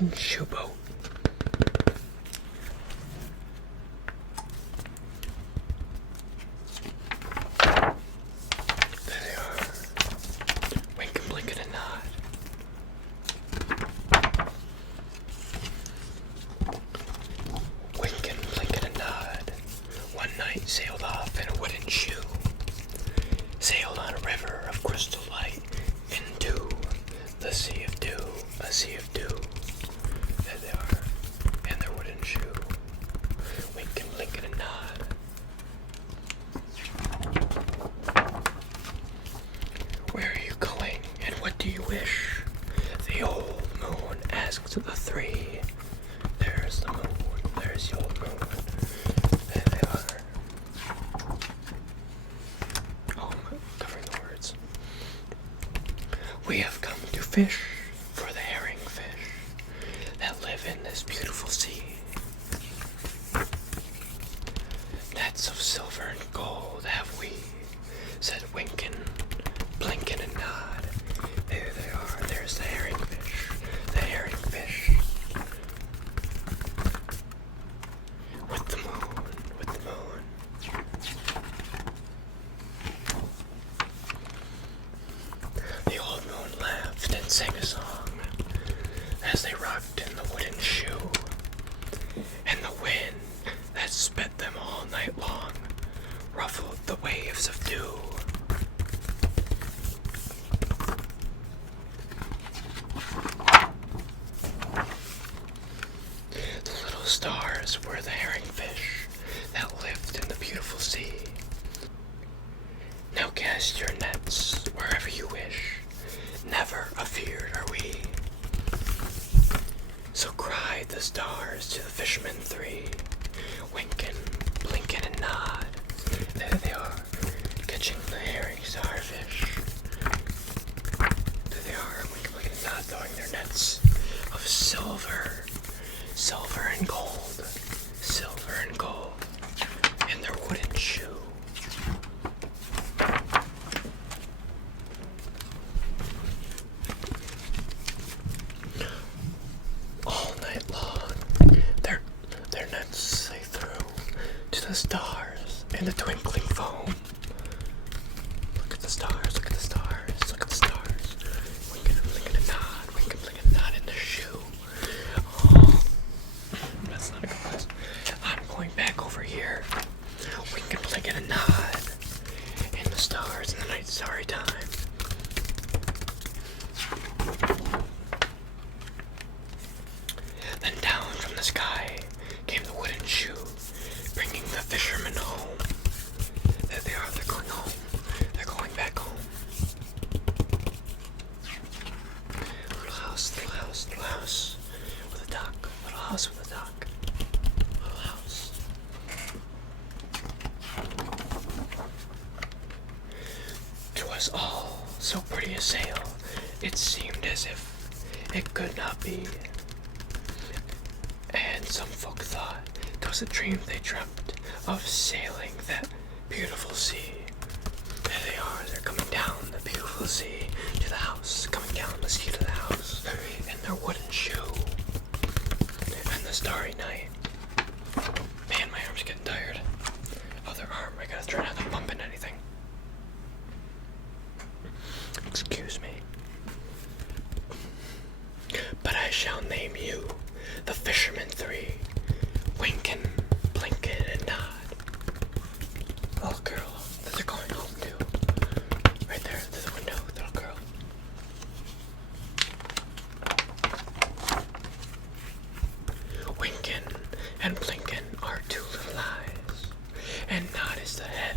wooden shoe boat. There they are. Wink and blink and a nod. Wink and blink and a nod. One night sailed off in a wooden shoe. Sailed on a river of crystal light into the sea of dew, a sea of dew. There they are, in their wooden shoe. Wink and blink and a nod. Where are you going, and what do you wish? The old moon asked the three. There's the moon, there's the old moon. There they are. Oh, I'm covering the words. We have come to fish for the herring fish that live in this beautiful sea. Nets of silver and gold have we, said Winkin, Blinkin and Nod. There they are, there's the herring fish, the herring fish. With the moon, with the moon. The old moon laughed and sang a song as they rocked in the wooden shoe, and the wind that sped them all night long ruffled the waves of dew. The little stars were the herring fish that lived in the beautiful sea. Now cast your nets wherever you wish, never afeard are we. So cried the stars to the fishermen three, winkin', blinkin' and nod. There they are, catching the herring starfish. There they are, winkin', blinkin' and nod, throwing their nets of silver, silver and gold, silver and gold, in their wooden shoe. All night long, their nets they threw to the stars in the twinkling foam. Look at the stars, look at the stars, look at the stars. Winkin' and blinkin' and nod, winkin' blinkin' and nod in their shoe. Oh, that's not a good place. I'm going back over here. Winkin' blinkin' and nod in the stars in the night starry time. Then down from the sky came the wooden shoe, bringing the fishermen home. There they are, they're going home. They're going back home. Little house, little house, little house with a duck. Little house with a duck. Little house. 'Twas all so pretty a sail, it seemed as if it could not be. And some folk thought 'twas a dream they dreamt of sailing that beautiful sea. There they are, they're coming down the beautiful sea to the house, coming down the sea to the house in their wooden shoe. And the starry night. Man, my arm's getting tired. Other arm, I gotta try not to bump into anything. Excuse me. But I shall name you the fishermen three, winkin', blinkin' and nod. Little girl that they're going home to. Right there through the window, little girl. Winkin' and blinkin' are two little eyes, and nod is the head.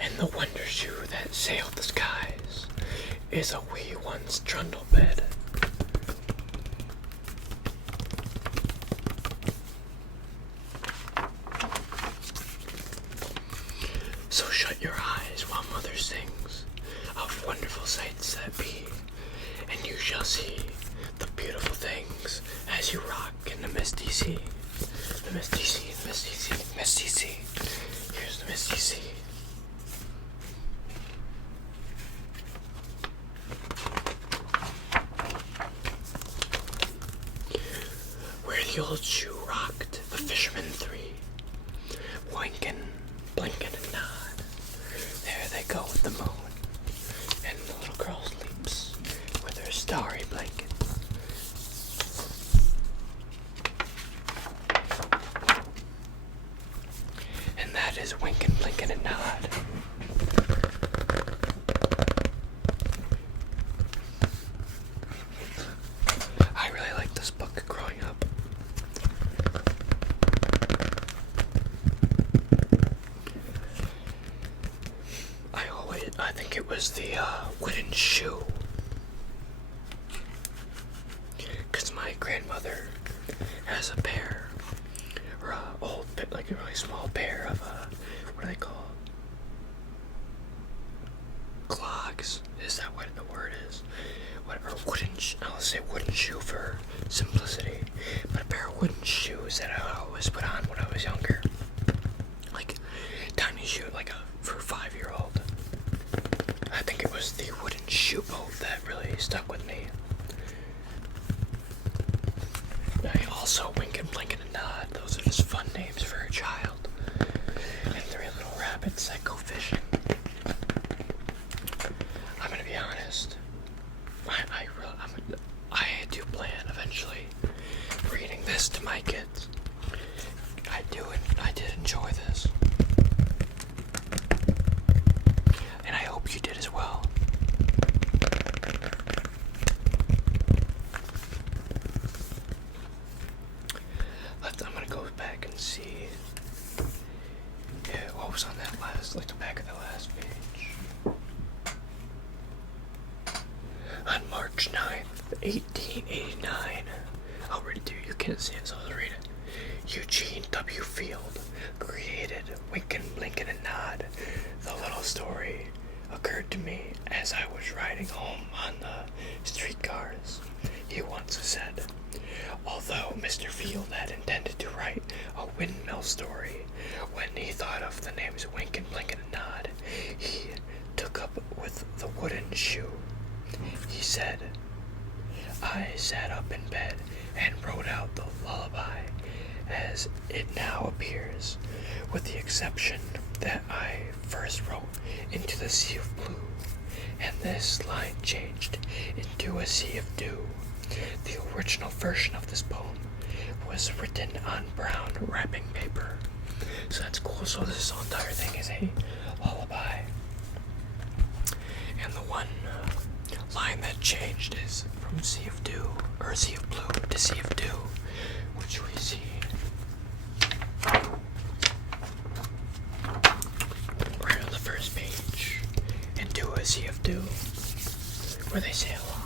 And the wonder shoe that sailed the skies is a wee one's trundle bed. So shut your eyes while mother sings of wonderful sights that be, and you shall see the beautiful things as you rock in the misty sea. The misty sea, the misty sea, the misty sea. Here's the misty sea. The old shoe rocked, the fisherman three, winking, blinking, and nod. There they go with the moon, and the little girl sleeps with her starry blanket. And that is winking, blinking, and nod. I really liked this book growing up. I think it was the wooden shoe. Because my grandmother has a pair, or a old, like a really small pair of, what are they called? Clogs. Is that what the word is? Or wooden, I'll say wooden shoe for simplicity. But a pair of wooden shoes that I always put on when I was younger. Like, tiny shoe, like for a 5-year-old. I think it was the wooden shoe boat that really stuck with me. I also wink and blink and nod. Those are just fun names for a child. And 3 little rabbits that go fishing. I'm gonna be honest. I do plan eventually reading this to my kids. I did enjoy this. And I hope you did as well. I'm gonna go back and see what was on that last, like the back of the last page. On March 9th, 1889, I'll read it to you. You can't see it, so I'll read it. Eugene W. Field created Winkin', Blinkin' and Nod. The little story occurred to me as I was riding home on the streetcars. He once said, although Mr. Field had intended to write a windmill story, when he thought of the names Winkin', Blinkin' and Nod, he took up with the wooden shoe. He said, I sat up in bed and wrote out the lullaby as it now appears, with the exception that I first wrote into the sea of blue, and this line changed into a sea of dew. The original version of this poem was written on brown wrapping paper. So that's cool. So this whole entire thing is a lullaby. And the one line that changed is from sea of dew, or sea of blue to sea of dew, which we see right on the first page. Into a sea of dew, where they sail on.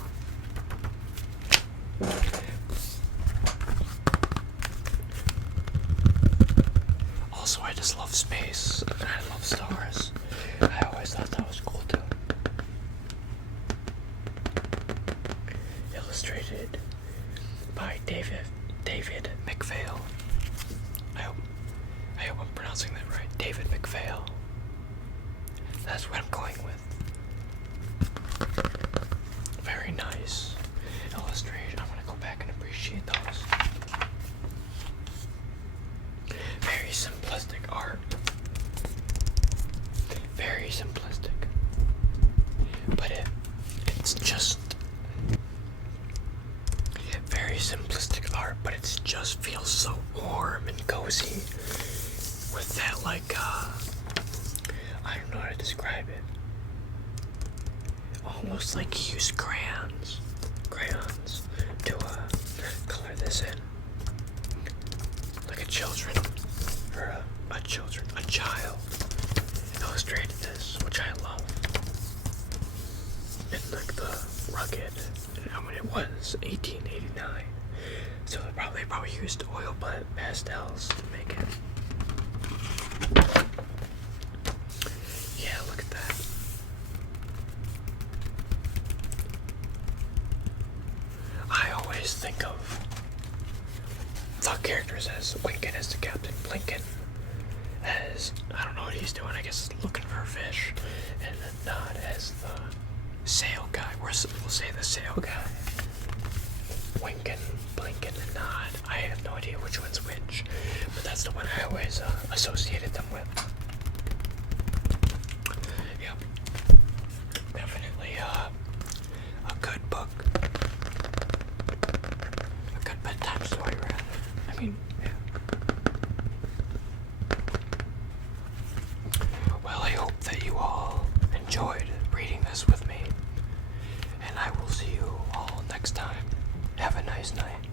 Also, I just love space, and I love stars. I always thought that was cool too. Illustrated by David McPhail. I hope I'm pronouncing that right. David McPhail. That's what I'm going with. Very nice illustration. I'm gonna go back and appreciate those. Very simplistic art. Very simplistic. But it's just very simplistic art, but it just feels so warm and cozy with that, like, I don't know how to describe it. Almost like he used crayons to color this in. Like a child illustrated this, which I love. And like the rugged, I mean it was 1889, so they probably used oil pastels to make it. Yeah, look at that. I always think of the characters as Winkin' as the captain, Blinkin' as, I don't know what he's doing, I guess looking for a fish, and then Nod as the sail guy. We'll say the sail guy. Winkin', Blinkin', and Nod. I have no idea which one's which, but that's the one I always associated them with. Yep. Definitely a good book. A good bedtime story, rather. I mean, yeah. Well, I hope that you all enjoyed reading this with me, and I will see you all next time. Have a nice night.